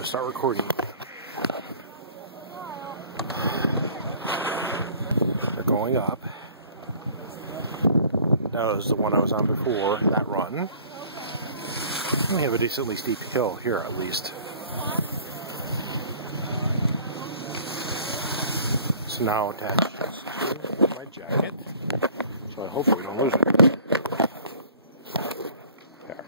going to start recording. They're going up. That was the one I was on before, that run. We have a decently steep hill here, at least. It's now attached to my jacket, so I hopefully we don't lose it. There.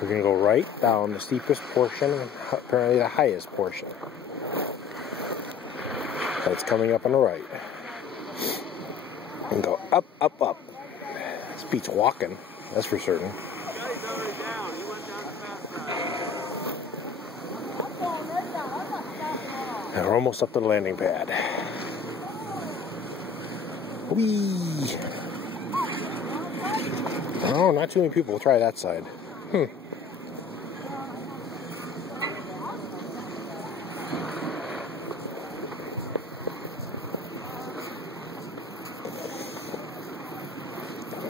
We're going to go right down the steepest portion, and apparently the highest portion. That's coming up on the right. And go up, up, up. This beats walking, that's for certain. And we're almost up to the landing pad. Whee! Oh, not too many people will try that side.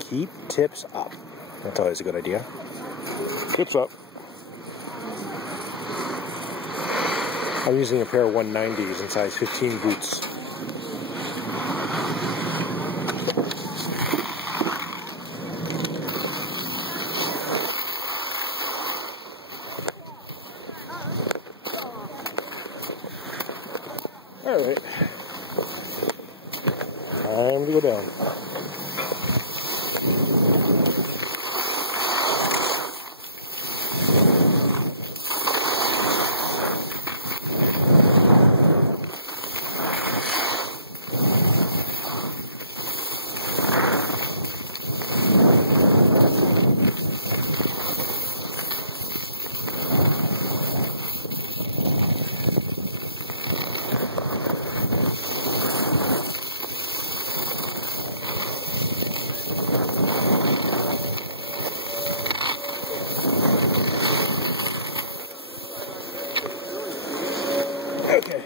Keep tips up. That's always a good idea. Tips up. I'm using a pair of 190s in size 15 boots. Alright. Time to go down. Okay.